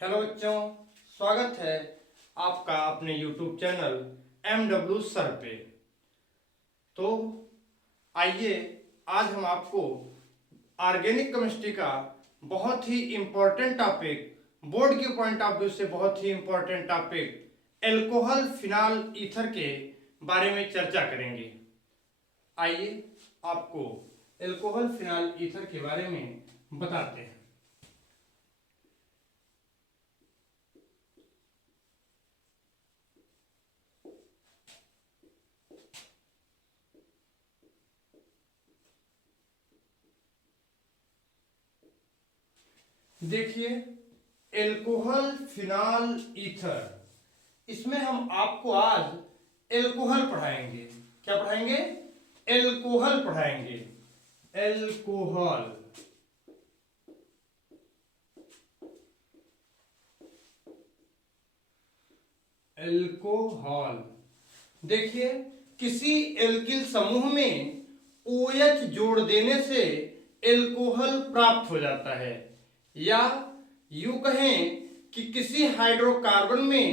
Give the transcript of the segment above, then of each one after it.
Hello बच्चों, स्वागत है आपका अपने YouTube चैनल MW सर पे। तो आइए आज हम आपको ऑर्गेनिक केमिस्ट्री का बहुत ही इम्पोर्टेंट टॉपिक, बोर्ड के पॉइंट ऑफ व्यू से बहुत ही important topic alcohol phenol ether के बारे में चर्चा करेंगे। आइए आपको एल्कोहल फिनाल ईथर के बारे में बताते हैं। देखिए, एल्कोहल फिनाल ईथर, इसमें हम आपको आज एल्कोहल पढ़ाएंगे। क्या पढ़ाएंगे? एल्कोहल पढ़ाएंगे। Alcohol, alcohol. देखिए, किसी एल्किल समूह में OH जोड़ देने से एल्कोहल प्राप्त हो जाता है, या यूं कहें कि किसी हाइड्रोकार्बन में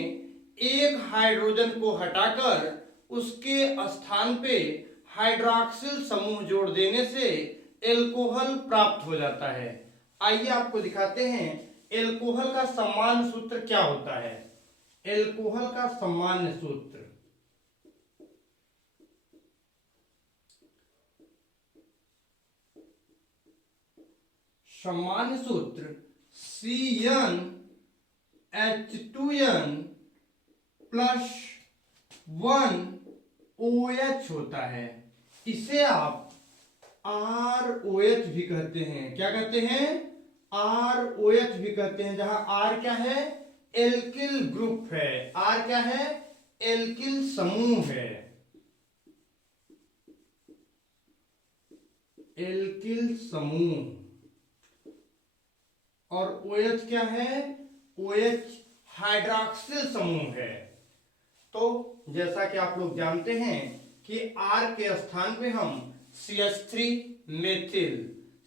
एक हाइड्रोजन को हटाकर उसके स्थान पे हाइड्रॉक्सिल समूह जोड़ देने से एल्कोहल प्राप्त हो जाता है। आइए आपको दिखाते हैं एल्कोहल का सामान्य सूत्र क्या होता है। एल्कोहल का सामान्य सूत्र, सामान्य सूत्र CnH2n प्लस 1OH होता है। इसे आप ROH भी कहते हैं। क्या कहते हैं? ROH भी कहते हैं, जहां R क्या है? एल्किल ग्रुप है। R क्या है? एल्किल समूह है। एल्किल समूह। और OH क्या है? OH हाइड्रॉक्सिल समूह है। तो जैसा कि आप लोग जानते हैं कि R के स्थान पे हम CH3 methyl,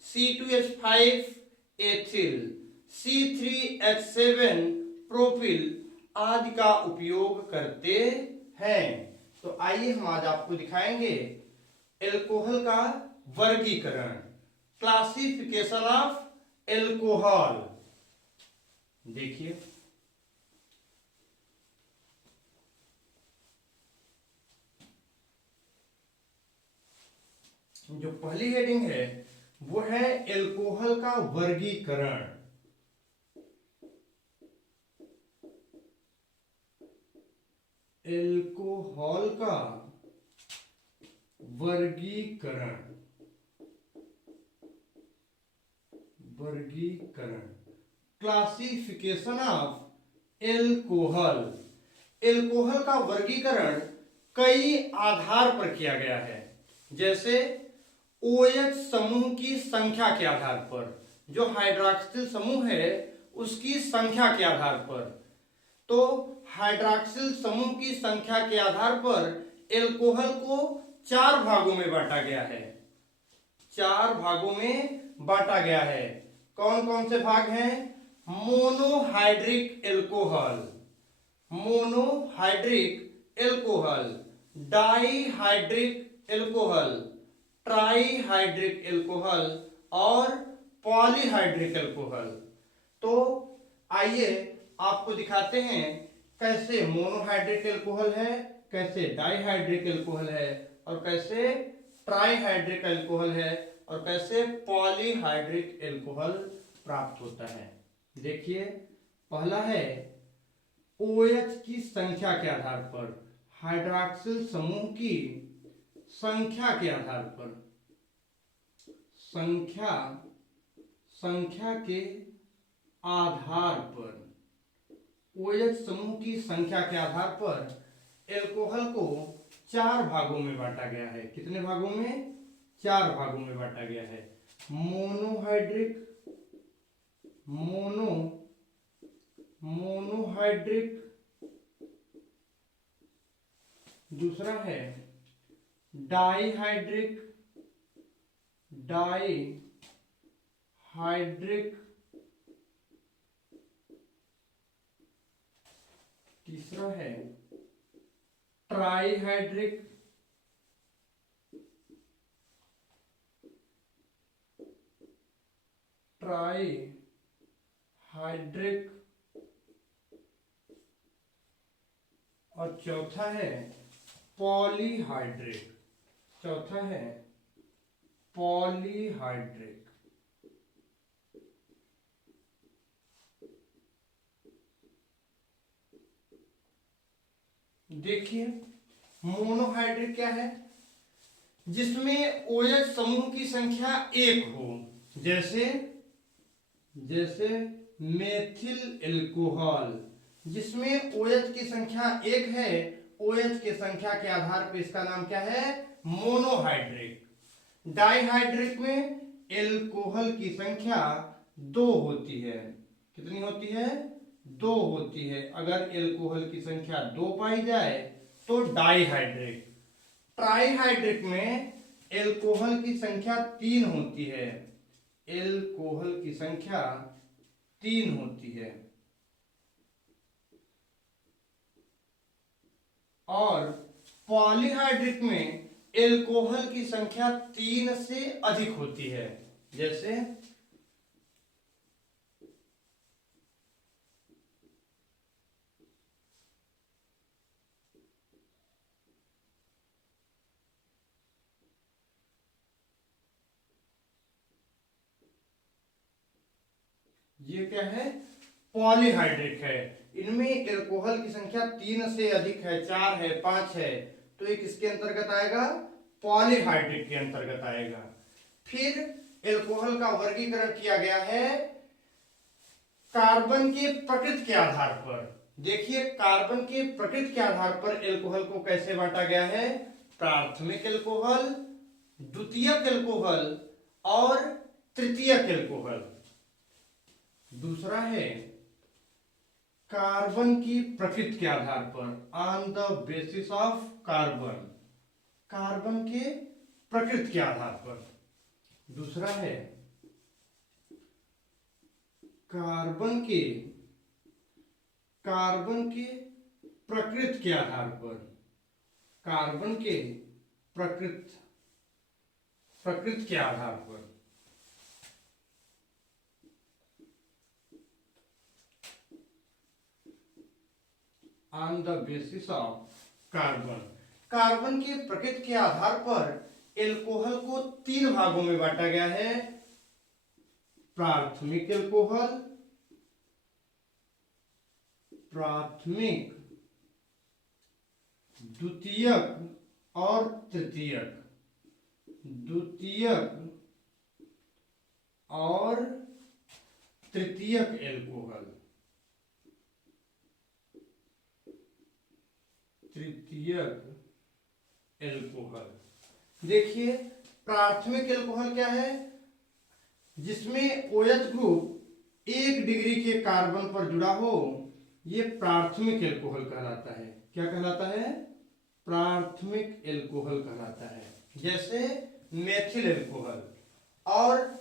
C2H5 ethyl, C3H7 propyl आदि का उपयोग करते हैं। तो आइए हम आज आपको दिखाएंगे एल्कोहल का वर्गीकरण, क्लासिफिकेशन ऑफ एल्कोहल। देखिए, जो पहली हेडिंग है वो है एल्कोहल का वर्गीकरण। एल्कोहल का वर्गीकरण, वर्गीकरण, क्लासिफिकेशन ऑफ एल्कोहल। एल्कोहल का वर्गीकरण कई आधार पर किया गया है, जैसे OH समूह की संख्या के आधार पर, जो हाइड्रॉक्सिल समूह है उसकी संख्या के आधार पर। तो हाइड्रॉक्सिल समूह की संख्या के आधार पर एल्कोहल को 4 भागों में बांटा गया है। 4 भागों में बांटा गया है। कौन कौन से भाग हैं? Monohydric alcohol, monohydric alcohol, dihydric alcohol, trihydric alcohol और पॉलीहाइड्रिक एल्कोहल। तो आइए आपको दिखाते हैं कैसे मोनोहाइड्रिक एल्कोहल है, कैसे डाइहाइड्रिक एल्कोहल है, और कैसे ट्राइहाइड्रिक एल्कोहल है, और कैसे पॉलीहाइड्रिक एल्कोहल प्राप्त होता है। देखिए, पहला है OH की संख्या के आधार पर, हाइड्रॉक्सिल समूह की संख्या के आधार पर, संख्या के आधार पर, OH समूह की संख्या के आधार पर एल्कोहल को 4 भागों में बांटा गया है। कितने भागों में? 4 भागों में बांटा गया है। मोनोहाइड्रिक, मोनोहाइड्रिक, दूसरा है डाइहाइड्रिक, डाइहाइड्रिक, तीसरा है ट्राईहाइड्रिक ट्राईहाइड्रिक और चौथा है पॉलीहाइड्रिक। चौथा है पॉलीहाइड्रिक। देखिए मोनोहाइड्रिक क्या है? जिसमें OH समूह की संख्या एक हो, जैसे मेथिल एल्कोहल, जिसमें OH की संख्या एक है, OH की संख्या के आधार पर इसका नाम क्या है? मोनोहाइड्रिक। डाइहाइड्रिक में एल्कोहल की संख्या दो होती है। कितनी होती है? दो होती है। अगर एल्कोहल की संख्या दो पाई जाए तो डाइहाइड्रिक। ट्राईहाइड्रिक में एल्कोहल की संख्या तीन होती है। एल्कोहल की संख्या तीन होती है। और पॉलीहाइड्रिक में एल्कोहल की संख्या तीन से अधिक होती है। जैसे ये क्या है? पॉलीहाइड्रिक है। इनमें एल्कोहल की संख्या तीन से अधिक है, चार है, पांच है, तो ये किसके अंतर्गत आएगा? पॉलीहाइड्रिक के अंतर्गत आएगा। फिर एल्कोहल का वर्गीकरण किया गया है कार्बन के प्रकृति के आधार पर। देखिए कार्बन के प्रकृति के आधार पर एल्कोहल को कैसे बांटा गया है? प्राथमिक एल्कोहल, द्वितीयक एल्कोहल और तृतीयक एल्कोहल। दूसरा है कार्बन की प्रकृति के आधार पर, on the basis of carbon, carbon के प्रकृति के आधार पर। दूसरा है कार्बन के प्रकृति के आधार पर, कार्बन के प्रकृति के आधार पर। On the basis of carbon, carbon के प्रकृति के आधार पर एल्कोहल को तीन भागों में बांटा गया है। प्राथमिक एल्कोहल, प्राथमिक, द्वितीयक और तृतीयक। द्वितीयक और तृतीयक एल्कोहल। तृतीयक एल्कोहल। देखिए प्राथमिक एल्कोहल क्या है? जिसमें OH ग्रुप 1 डिग्री के कार्बन पर जुड़ा हो, यह प्राथमिक एल्कोहल कहलाता है। क्या कहलाता है? प्राथमिक एल्कोहल कहलाता है। जैसे मेथिल एल्कोहल। और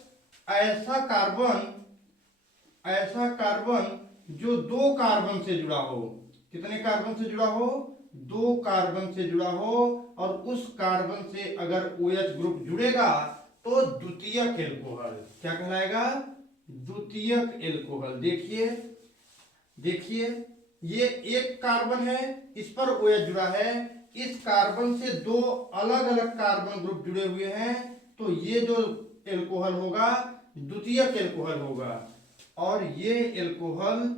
ऐसा कार्बन जो दो कार्बन से जुड़ा हो। कितने कार्बन से जुड़ा हो? दो कार्बन से जुड़ा हो, और उस कार्बन से अगर OH ग्रुप जुड़ेगा तो द्वितीयक एल्कोहल। क्या कहलाएगा? द्वितीयक एल्कोहल। देखिए ये एक कार्बन है, इस पर OH जुड़ा है, इस कार्बन से दो अलग अलग कार्बन ग्रुप जुड़े हुए हैं, तो ये जो एल्कोहल होगा द्वितीयक एल्कोहल होगा, और ये एल्कोहल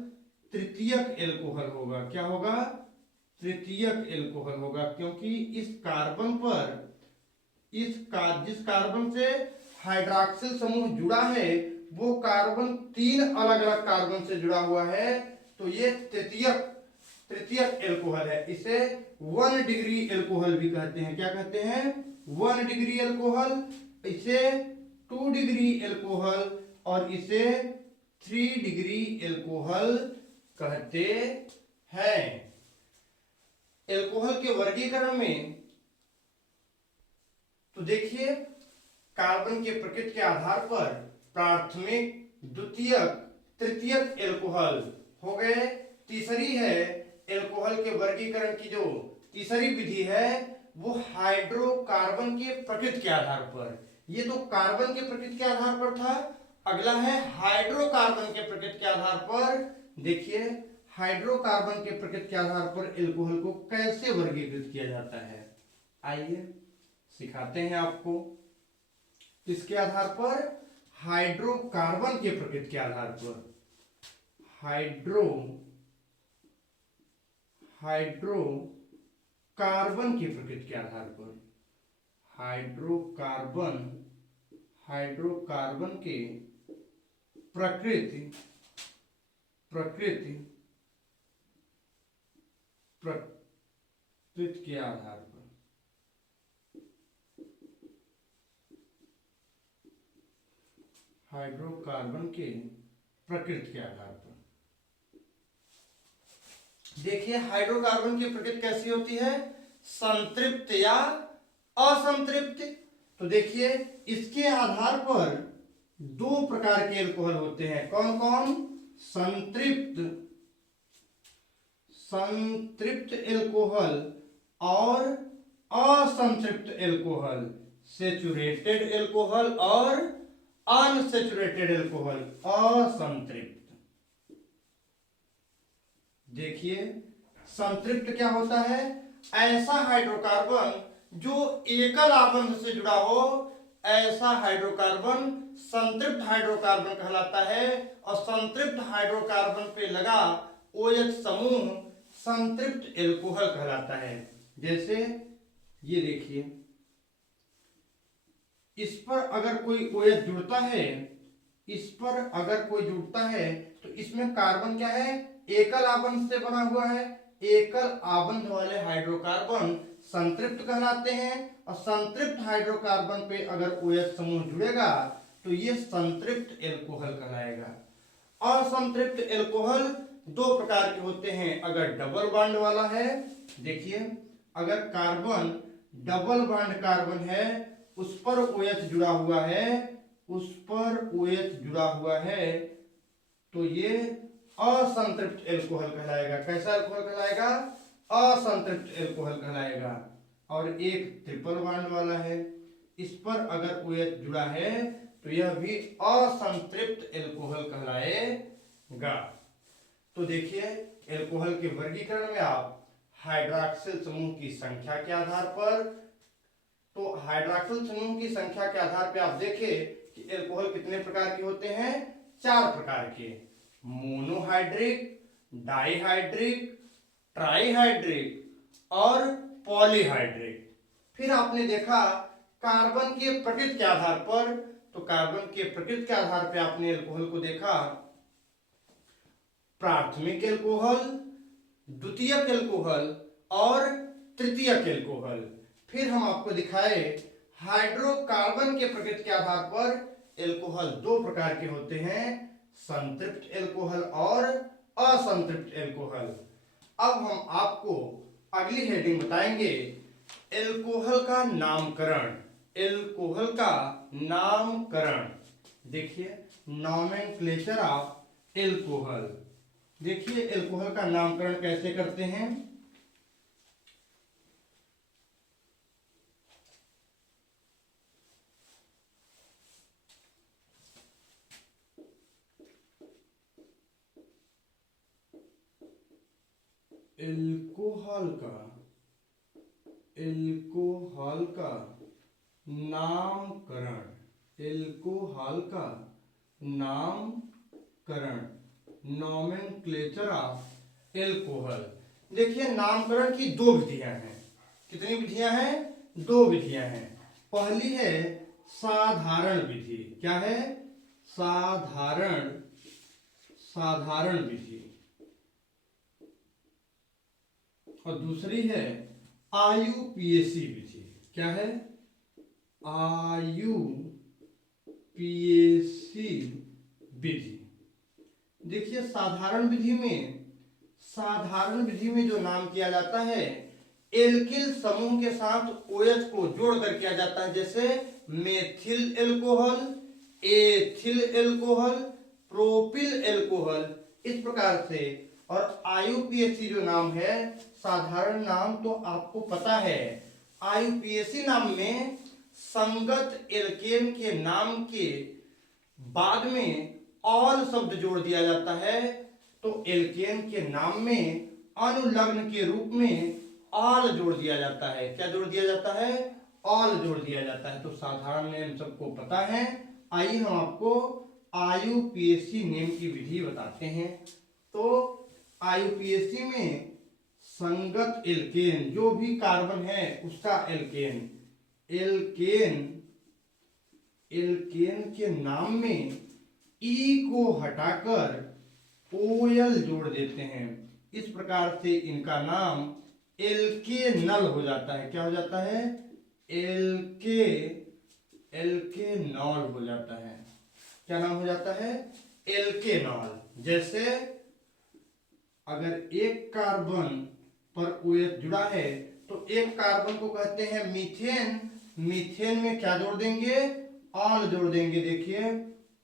तृतीयक एल्कोहल होगा। क्या होगा? तृतीयक एल्कोहल होगा, क्योंकि इस कार्बन पर जिस कार्बन से हाइड्रॉक्सिल समूह जुड़ा है वो कार्बन तीन अलग अलग कार्बन से जुड़ा हुआ है, तो ये तृतीयक एल्कोहल है। इसे 1 डिग्री एल्कोहल भी कहते हैं। क्या कहते हैं? 1 डिग्री एल्कोहल। इसे 2 डिग्री एल्कोहल और इसे 3 डिग्री एल्कोहल कहते हैं। एल्कोहल के वर्गीकरण में तो देखिए कार्बन के प्रकृति के आधार पर प्राथमिक, द्वितीयक, तृतीयक एल्कोहल हो गए। तीसरी है एल्कोहल के वर्गीकरण की जो तीसरी विधि है वो हाइड्रोकार्बन के प्रकृति के आधार पर, ये तो कार्बन के प्रकृति के आधार पर था, अगला है हाइड्रोकार्बन के प्रकृति के आधार पर। देखिए हाइड्रोकार्बन के प्रकृति के आधार पर एल्कोहल को कैसे वर्गीकृत किया जाता है, आइए सिखाते हैं आपको। इसके आधार पर हाइड्रोकार्बन के प्रकृति के आधार पर, हाइड्रोकार्बन की प्रकृति के आधार पर, हाइड्रोकार्बन के प्रकृति के आधार पर, हाइड्रोकार्बन के प्रकृति के आधार पर। देखिए हाइड्रोकार्बन की प्रकृति कैसी होती है, संतृप्त या असंतृप्त। तो देखिए इसके आधार पर दो प्रकार के एल्कोहल होते हैं, कौन कौन, संतृप्त एल्कोहल और असंतृप्त एल्कोहल, सेचुरेटेड एल्कोहल और अनसेचुरेटेड एल्कोहल, असंतृप्त। देखिए संतृप्त क्या होता है, ऐसा हाइड्रोकार्बन जो एकल आबंध से जुड़ा हो, ऐसा हाइड्रोकार्बन संतृप्त हाइड्रोकार्बन कहलाता है। और संतृप्त हाइड्रोकार्बन पे लगा OH समूह संतृप्त एल्कोहल कहलाता है। जैसे ये देखिए इस पर अगर कोई OH जुड़ता है, इस पर अगर कोई जुड़ता है तो इसमें कार्बन क्या है, एकल आबंध से बना हुआ है। एकल आबंध वाले हाइड्रोकार्बन संतृप्त कहलाते हैं। और संतृप्त हाइड्रोकार्बन पे अगर OH समूह जुड़ेगा तो ये संतृप्त एल्कोहल कहलाएगा। असंतृप्त एल्कोहल दो प्रकार के होते हैं, अगर डबल बॉन्ड वाला है, देखिए अगर कार्बन डबल बॉन्ड कार्बन है, उस पर OH जुड़ा हुआ है, उस पर OH जुड़ा हुआ है, तो ये असंतृप्त एल्कोहल कहलाएगा। कैसा एल्कोहल कहलाएगा, असंतृप्त एल्कोहल कहलाएगा। और एक ट्रिपल बॉन्ड वाला है, इस पर अगर OH जुड़ा है तो यह भी असंतृप्त एल्कोहल कहलाएगा। तो देखिए एल्कोहल के वर्गीकरण में आप हाइड्रॉक्सिल समूह की संख्या के आधार पर, तो हाइड्रॉक्सिल समूह की संख्या के आधार पर आप देखें कि एल्कोहल कितने प्रकार के होते हैं, 4 प्रकार के, मोनोहाइड्रिक, डाइहाइड्रिक, ट्राइहाइड्रिक और पॉलीहाइड्रिक। फिर आपने देखा कार्बन के प्रकृति के आधार पर, तो कार्बन के प्रकृति के आधार पर आपने एल्कोहल को देखा, प्राथमिक एल्कोहल, द्वितीयक एल्कोहल और तृतीयक एल्कोहल। फिर हम आपको दिखाए हाइड्रोकार्बन के प्रकृति के आधार पर एल्कोहल दो प्रकार के होते हैं, संतृप्त एल्कोहल और असंतृप्त एल्कोहल। अब हम आपको अगली हेडिंग बताएंगे, एल्कोहल का नामकरण। एल्कोहल का नामकरण, देखिए नॉमेनक्लेचर ऑफ एल्कोहल। देखिए एल्कोहल का नामकरण कैसे करते हैं। एल्कोहल का नामकरण, एल्कोहल का नामकरण, नॉमेनक्लेचर ऑफ एल्कोहल। देखिए नामकरण की दो विधियां हैं। कितनी विधियां हैं, दो विधियां हैं। पहली है साधारण विधि, क्या है, साधारण विधि। और दूसरी है आईयूपीएसी विधि, क्या है, आईयूपीएसी विधि। देखिए साधारण विधि में जो नाम किया जाता है, एल्किल समूह के साथ OH को जोड़कर किया जाता है। जैसे methyl alcohol, ethyl alcohol, propyl alcohol, इस प्रकार से। और आईयूपीएसी जो नाम है, साधारण नाम तो आपको पता है। आईयूपीएसी नाम में संगत एल्केन के नाम के बाद में ऑल शब्द जोड़ दिया जाता है, तो एल्केन के नाम में अनुलग्न के रूप में ऑल जोड़ दिया जाता है। क्या जोड़ दिया जाता है? ऑल जोड़ दिया जाता है। तो साधारण नेम सबको पता है। आइए हम आपको आईयूपीएसी नेम की विधि बताते हैं। तो आईयूपीएसी में संगत एल्केन, जो भी कार्बन है उसका एल्केन एल्केन के नाम में ई को हटाकर ओएल जोड़ देते हैं। इस प्रकार से इनका नाम एल्केनल हो जाता है। क्या हो जाता है? एल्केनॉल हो जाता है। क्या नाम हो जाता है? एल्केनॉल। जैसे अगर एक कार्बन पर OH जुड़ा है तो एक कार्बन को कहते हैं मीथेन। मीथेन में क्या जोड़ देंगे? ऑल जोड़ देंगे। देखिए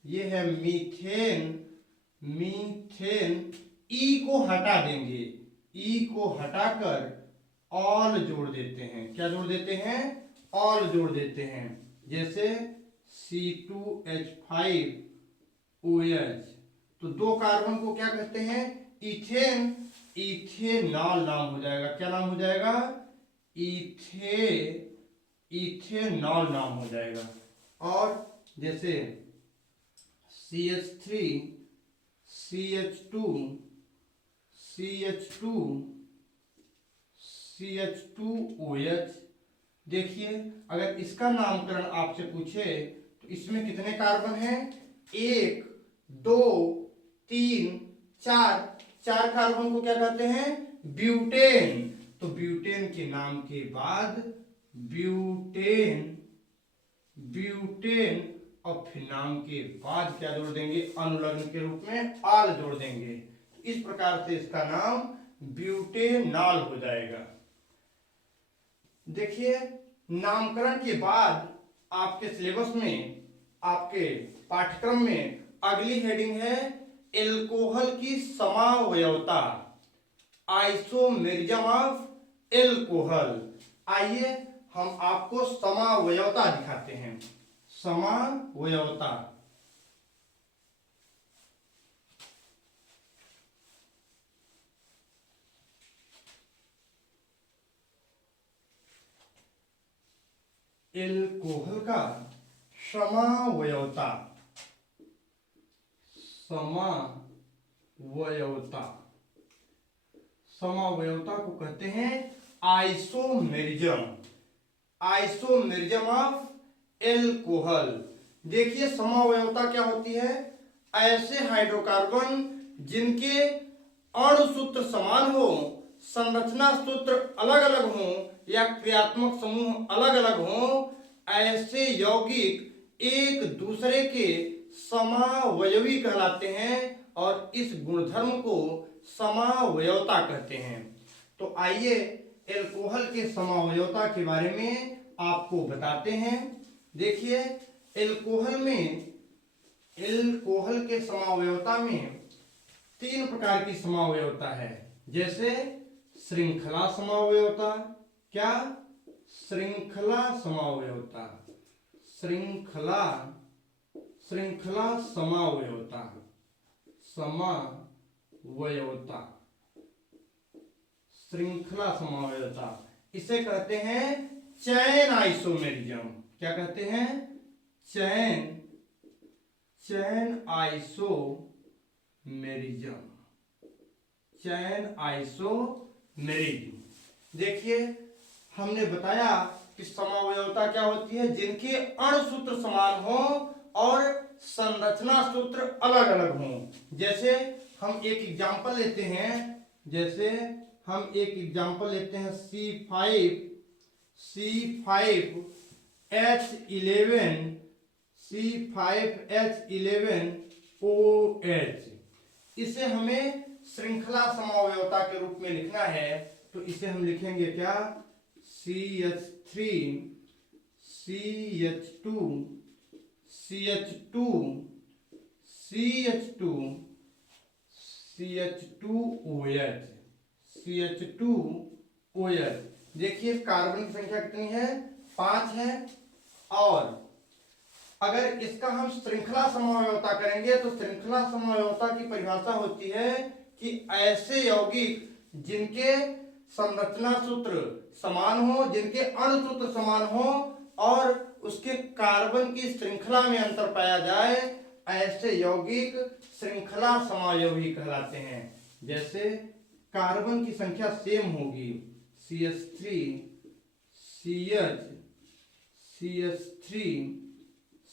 ये है मीथेन। ई को हटा देंगे, ई को हटाकर ऑल जोड़ देते हैं। क्या जोड़ देते हैं? ऑल जोड़ देते हैं। जैसे C2H5OH, तो दो कार्बन को क्या कहते हैं? इथेन। इथेनॉल नाम हो जाएगा। क्या नाम हो जाएगा? इथेनॉल नाम हो जाएगा। और जैसे CH3CH2OH, देखिए अगर इसका नामकरण आपसे पूछे तो इसमें कितने कार्बन हैं? 1 2 3 4। 4 कार्बन को क्या कहते हैं? ब्यूटेन। तो ब्यूटेन के नाम के बाद ब्यूटेन और फिर नाम के बाद क्या जोड़ देंगे? अनुलग्न के रूप में आल जोड़ देंगे। इस प्रकार से इसका नाम ब्यूटेनॉल हो जाएगा। देखिए नामकरण के बाद आपके सिलेबस में, आपके पाठ्यक्रम में अगली हेडिंग है एल्कोहल की समावयवता, आइसोमेरिज्म ऑफ एल्कोहल। आइए हम आपको समावयवता दिखाते हैं। समावयवता, एल्कोहल का समावयवता, समावयवता को कहते हैं आइसोमेरिज्म ऑफ एल्कोहल। देखिए समावयवता क्या होती है? ऐसे हाइड्रोकार्बन जिनके अणु सूत्र समान हो, संरचना सूत्र अलग अलग हो या क्रियात्मक समूह अलग अलग हो, ऐसे यौगिक एक दूसरे के समावयवी कहलाते हैं और इस गुणधर्म को समावयवता कहते हैं। तो आइए एल्कोहल के समावयवता के बारे में आपको बताते हैं। देखिए एल्कोहल के समावयवता में 3 प्रकार की समावयवता है। जैसे श्रृंखला समावयवता। क्या? श्रृंखला समावयवता, श्रृंखला समावयवता, श्रृंखला समावयवता। इसे कहते हैं चैन आइसोमेरिज्म। क्या कहते हैं? चैन आइसोमेरिज्म। देखिए हमने बताया कि समावयवता क्या होती है? जिनके अणु सूत्र समान हो और संरचना सूत्र अलग अलग हो। जैसे हम एक एग्जांपल लेते हैं, C5H11OH। इसे हमें श्रृंखला समावयवता के रूप में लिखना है, तो इसे हम लिखेंगे क्या? CH3CH2 CH2OH, CH2OH। देखिए कार्बन की संख्या कितनी है, 5 है। और अगर इसका हम श्रृंखला समवायता करेंगे तो श्रृंखला समवायता की परिभाषा होती है कि ऐसे यौगिक जिनके संरचना सूत्र समान हो, जिनके अणु सूत्र समान हो और उसके कार्बन की श्रृंखला में अंतर पाया जाए, ऐसे यौगिक श्रृंखला समवायवी कहलाते हैं। जैसे कार्बन की संख्या सेम होगी, CH3 CH CH3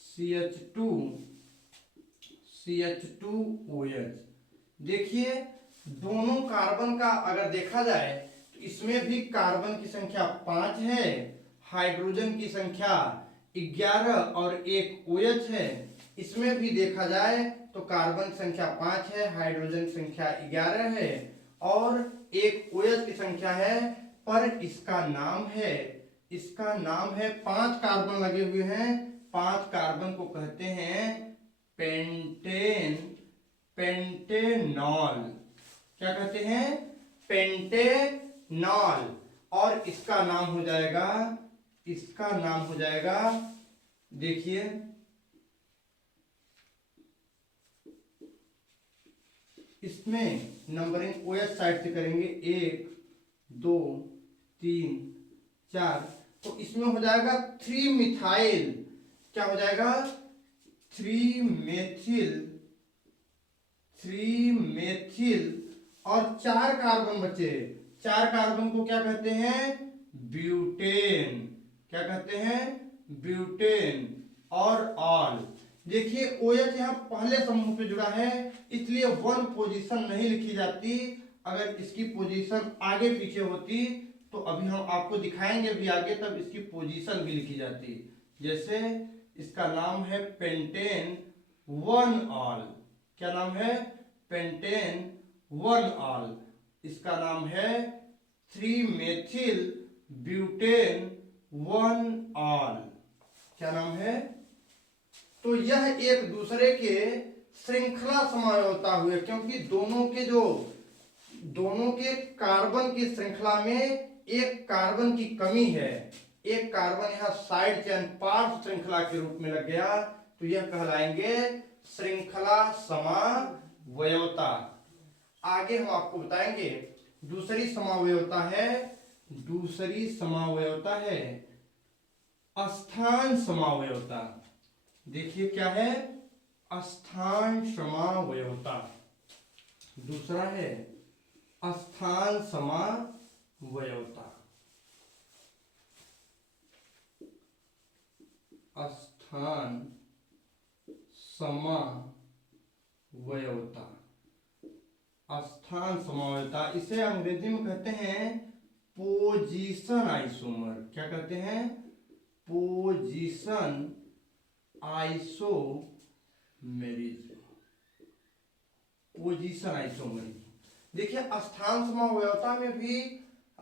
CH2 CH2OH। देखिए दोनों कार्बन का अगर देखा जाए तो इसमें भी कार्बन की संख्या 5 है, हाइड्रोजन की संख्या 11 और एक OH है। इसमें भी देखा जाए तो कार्बन की संख्या 5 है, हाइड्रोजन की संख्या 11 है और एक OH की संख्या है, पर इसका नाम है 5 कार्बन लगे हुए हैं, 5 कार्बन को कहते हैं पेंटेनॉल। क्या कहते हैं, पेंटेनॉल। और इसका नाम हो जाएगा देखिए इसमें नंबरिंग OH साइड से करेंगे, 1 2 3 4, तो इसमें हो जाएगा 3 मिथाइल। क्या हो जाएगा, 3 मेथिल और 4 कार्बन बचे। 4 कार्बन को क्या कहते हैं, ब्यूटेन। क्या कहते हैं, ब्यूटेन और ऑल। देखिए OH यहाँ पहले समूह पे जुड़ा है, इसलिए 1 पोजीशन नहीं लिखी जाती। अगर इसकी पोजीशन आगे पीछे होती तो अभी हम आपको दिखाएंगे भी आगे, तब इसकी पोजीशन भी लिखी जाती। जैसे इसका नाम है पेंटेन 1 ऑल। क्या नाम है, पेंटेन 1 ऑल। इसका नाम है 3 मेथिल ब्यूटेन 1 ऑल। क्या नाम है, तो यह एक दूसरे के श्रृंखला समवायता हुए, क्योंकि दोनों के कार्बन की श्रृंखला में एक कार्बन की कमी है, एक कार्बन यहां साइड चेन पार्श्व श्रृंखला के रूप में लग गया, तो यह कहलाएंगे श्रृंखला समवायता। आगे हम आपको बताएंगे दूसरी समवायता है स्थान समवायता। देखिए क्या है, स्थान समवायता। दूसरा है स्थान समवायता। स्थान समवायता, स्थान समवायता, इसे अंग्रेजी में कहते हैं पोजीशन आइसोमर। क्या कहते हैं, पोजीशन आइसोमेरिज्म। Position isomerism. देखिए स्थान समवायता में भी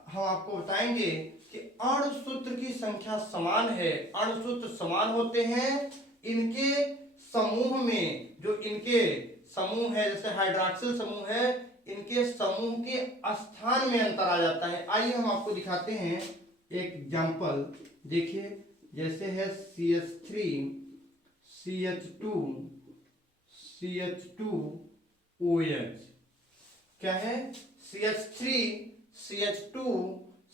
हम आपको बताएंगे कि अणु सूत्र की संख्या समान है, अणु सूत्र समान होते हैं। इनके समूह में जो इनके समूह है, जैसे हाइड्रॉक्सिल समूह है, इनके समूह के स्थान में अंतर आ जाता है। आइए हम आपको दिखाते हैं एक एग्जांपल। देखिए जैसे है CH3 CH2 CH2OH। क्या है, CH3 CH2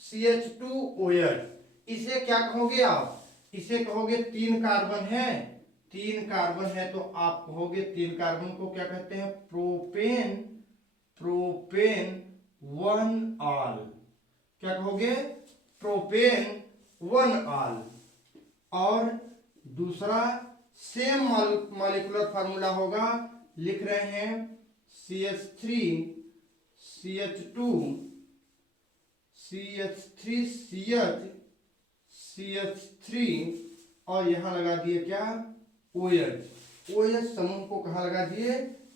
CH2OH। इसे क्या कहोगे आप, इसे कहोगे 3 कार्बन है, 3 कार्बन है तो आप कहोगे 3 कार्बन को क्या कहते हैं, प्रोपेन 1 ऑल। क्या कहोगे, प्रोपेन 1 ऑल। और दूसरा सेम मॉलिक्यूलर फार्मूला होगा, लिख रहे हैं CH3 CH2 CH3 और यहां लगा दिए क्या, OH समूह को कहा लगा दिए,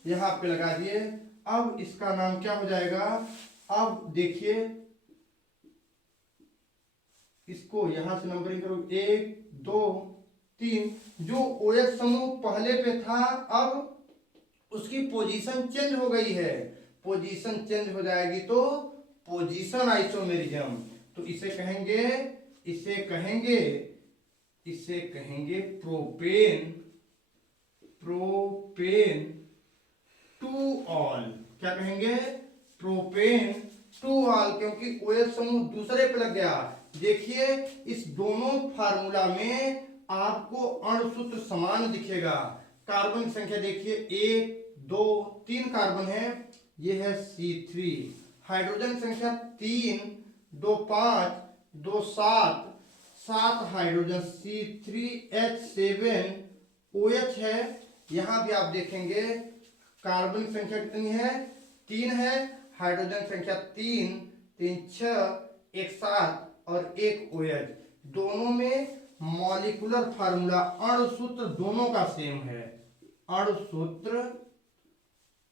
यहां पे लगा दिए। अब इसका नाम क्या हो जाएगा, अब देखिए इसको यहां से नंबरिंग करो, 1 2 3। जो OH समूह पहले पे था अब उसकी पोजीशन चेंज हो गई है, पोजीशन चेंज हो जाएगी तो पोजीशन आइसोमेरिज्म। तो इसे कहेंगे प्रोपेन टू ऑल। क्या कहेंगे? प्रोपेन टू ऑल, क्योंकि OH समूह दूसरे पे लग गया। देखिए इस दोनों फार्मूला में आपको अणुसूत्र समान दिखेगा। कार्बन की संख्या देखिए 1 2 3 कार्बन है, ये है C3। हाइड्रोजन संख्या 3 2 5 2 7 7 हाइड्रोजन C3H7OH है। यहां भी आप देखेंगे कार्बन की संख्या कितनी है? 3 है। हाइड्रोजन संख्या 3 3 6 1 7 और 1 OH। दोनों में मॉलिक्यूलर फार्मूला अणुसूत्र दोनों का सेम है।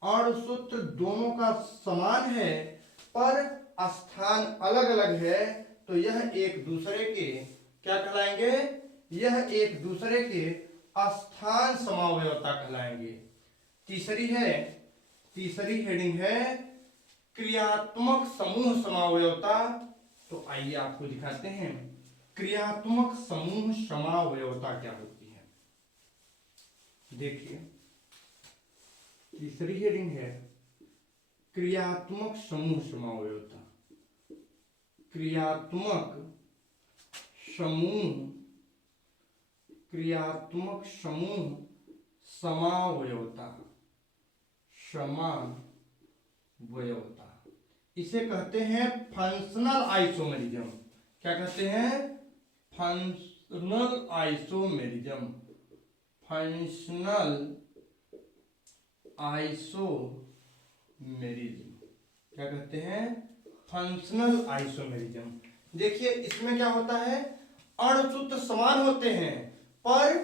अणुसूत्र दोनों का समान है, पर स्थान अलग अलग है। तो यह एक दूसरे के क्या कहलाएंगे? यह एक दूसरे के स्थान समावयवता कहलाएंगे। तीसरी हेडिंग है क्रियात्मक समूह समावयवता। तो आइए आपको दिखाते हैं क्रियात्मक समूह समावयवता क्या होती है। देखिए तीसरी हेडिंग है क्रियात्मक समूह समावयवता। क्रियात्मक समूह समावयवता। इसे कहते हैं फंक्शनल आइसोमेरिज्म। क्या कहते हैं? Functional isomerism. क्या कहते हैं? Functional isomerism. देखिए इसमें क्या होता है? अणुसूत्र समान होते हैं पर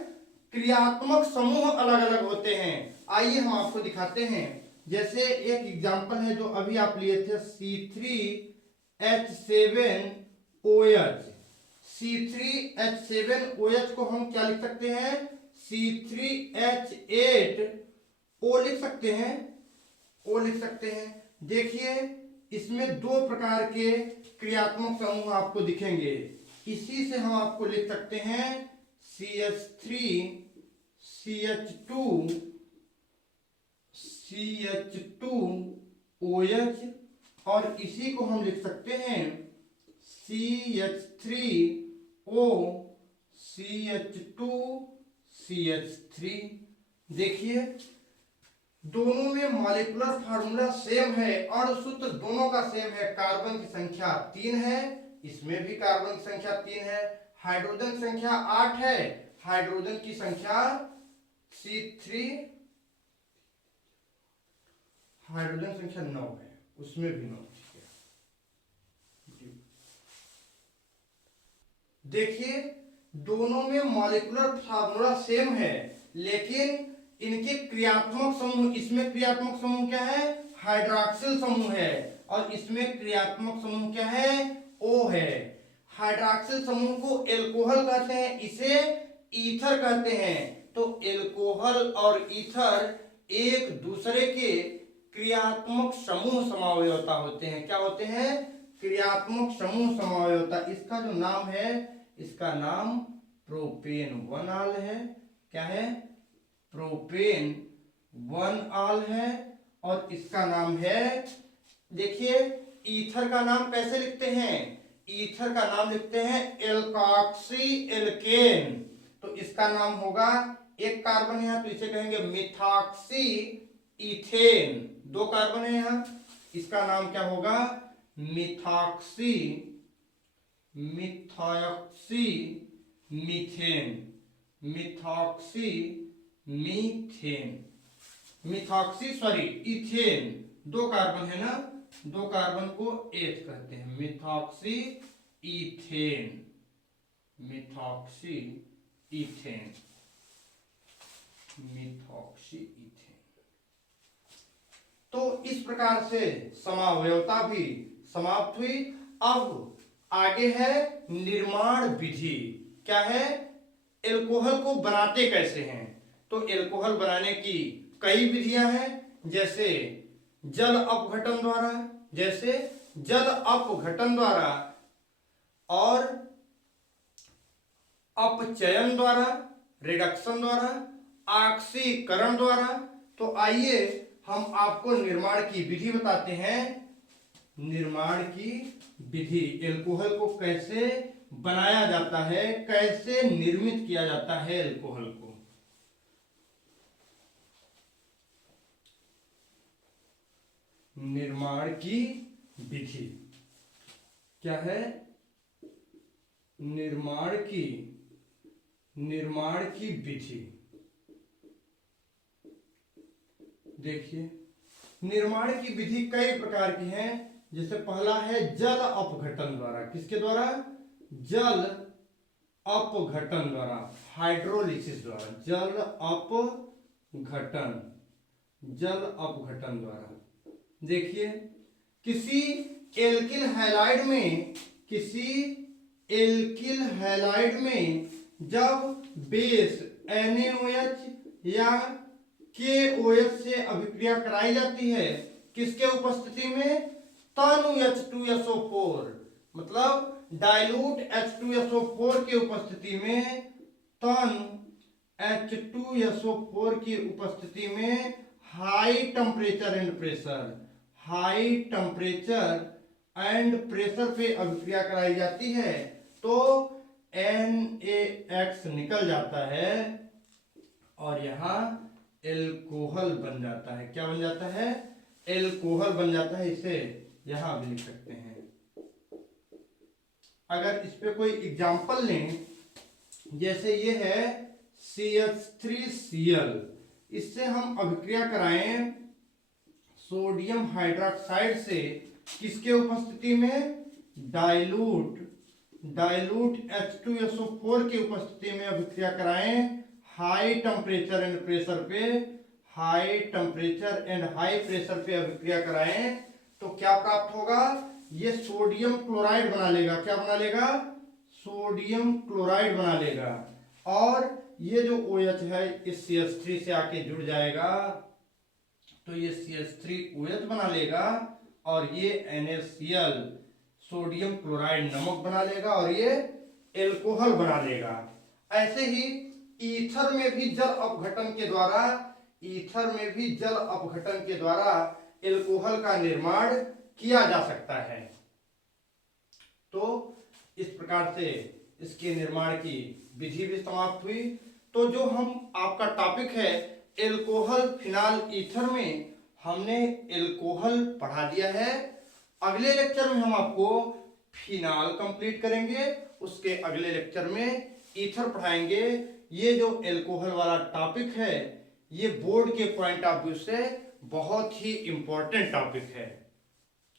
क्रियात्मक समूह अलग अलग होते हैं। आइए हम आपको दिखाते हैं। जैसे एक एग्जांपल है जो अभी आप लिए थे, C3H7OH। C3H7OH को हम क्या लिख सकते हैं? C3H8O लिख सकते हैं। देखिए इसमें दो प्रकार के क्रियात्मक समूह आपको दिखेंगे। इसी से हम आपको लिख सकते हैं CH3CH2OH, और इसी को हम लिख सकते हैं CH3OCH2CH3। देखिए दोनों में मॉलिक्यूलर फार्मूला सेम है, अणुसूत्र दोनों का सेम है। कार्बन की संख्या 3 है, इसमें भी कार्बन की संख्या 3 है। हाइड्रोजन की संख्या 8 है, हाइड्रोजन की संख्या C3, हाइड्रोजन संख्या 9 है, उसमें भी 9। देखिए दोनों में मॉलिक्यूलर फार्मूला सेम है, लेकिन इनके क्रियात्मक समूह, इसमें क्रियात्मक समूह क्या है? हाइड्रॉक्सिल समूह है, और इसमें क्रियात्मक समूह क्या है? O है। हाइड्रॉक्सिल समूह को एल्कोहल कहते हैं, इसे ईथर कहते हैं। तो एल्कोहल और ईथर एक दूसरे के क्रियात्मक समूह समावयवता होते हैं। क्या होते हैं? क्रियात्मक समूह समावयवता। इसका जो नाम है, इसका नाम प्रोपेन 1 है। क्या है? प्रोपेन 1 है। और इसका नाम है, देखिए ईथर का नाम कैसे लिखते हैं? ईथर का नाम लिखते हैं एल्कॉक्सी एल्केन। तो इसका नाम होगा, एक कार्बन है यहाँ तो इसे कहेंगे मिथॉक्सी इथेन। 2 कार्बन है यहाँ, इसका नाम क्या होगा? Methoxy ethane. 2 कार्बन है ना, 2 कार्बन को एथ कहते हैं, मिथॉक्सी इथेन। तो इस प्रकार से समावयवता भी समाप्त हुई। अब आगे है निर्माण विधि। क्या है? एल्कोहल को बनाते कैसे हैं? तो एल्कोहल बनाने की कई विधियां हैं। जैसे जल अपघटन द्वारा, जैसे जल अपघटन द्वारा और अपचयन द्वारा, रिडक्शन द्वारा, ऑक्सीकरण द्वारा। तो आइए हम आपको निर्माण की विधि बताते हैं। निर्माण की विधि, एल्कोहल को कैसे बनाया जाता है, कैसे निर्मित किया जाता है एल्कोहल को। निर्माण की विधि क्या है? निर्माण की विधि। देखिए, निर्माण की विधि कई प्रकार की है। जैसे पहला है जल अपघटन द्वारा। किसके द्वारा? जल अपघटन द्वारा, हाइड्रोलिसिस द्वारा। जल अपघटन द्वारा। देखिए, किसी एल्किल हैलाइड में जब बेस NaOH या KOH से अभिक्रिया कराई जाती है, किसके उपस्थिति में? तनु H2SO4, मतलब डाइल्यूट H2SO4 की उपस्थिति में, तनु H2SO4 की उपस्थिति में हाई टेम्परेचर एंड प्रेशर पे अभिक्रिया कराई जाती है, तो NaX निकल जाता है और यहां एल्कोहल बन जाता है। क्या बन जाता है? एल्कोहल बन जाता है। इसे यहां भी लिख सकते हैं। अगर इस पे कोई एग्जांपल लें, जैसे ये है CH3Cl, इससे हम अभिक्रिया कराएं सोडियम हाइड्रोक्साइड से, किसके उपस्थिति में? डाइल्यूट H2SO4 की उपस्थिति में अभिक्रिया कराएं हाई टेम्परेचर एंड प्रेशर पे अभिक्रिया कराएं, तो क्या प्राप्त होगा? ये सोडियम क्लोराइड बना लेगा। क्या बना लेगा? सोडियम क्लोराइड बना लेगा। और ये जो OH है इस CH3 से आके जुड़ जाएगा, तो ये CH3OH बना लेगा और ये NaCl सोडियम क्लोराइड नमक बना लेगा और ये एल्कोहल बना लेगा। ऐसे ही ईथर में भी जल अपघटन के द्वारा एल्कोहल का निर्माण किया जा सकता है। तो इस प्रकार से इसके निर्माण की विधि भी समाप्त हुई। तो जो हम आपका टॉपिक है एल्कोहल फिनाल ईथर में, हमने एल्कोहल पढ़ा दिया है। अगले लेक्चर में हम आपको फिनाल कंप्लीट करेंगे, उसके अगले लेक्चर में ईथर पढ़ाएंगे। ये जो एल्कोहल वाला टॉपिक है, ये बोर्ड के पॉइंट ऑफ व्यू से बहुत ही इंपॉर्टेंट टॉपिक है।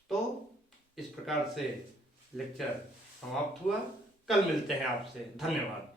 तो इस प्रकार से लेक्चर समाप्त हुआ। कल मिलते हैं आपसे। धन्यवाद।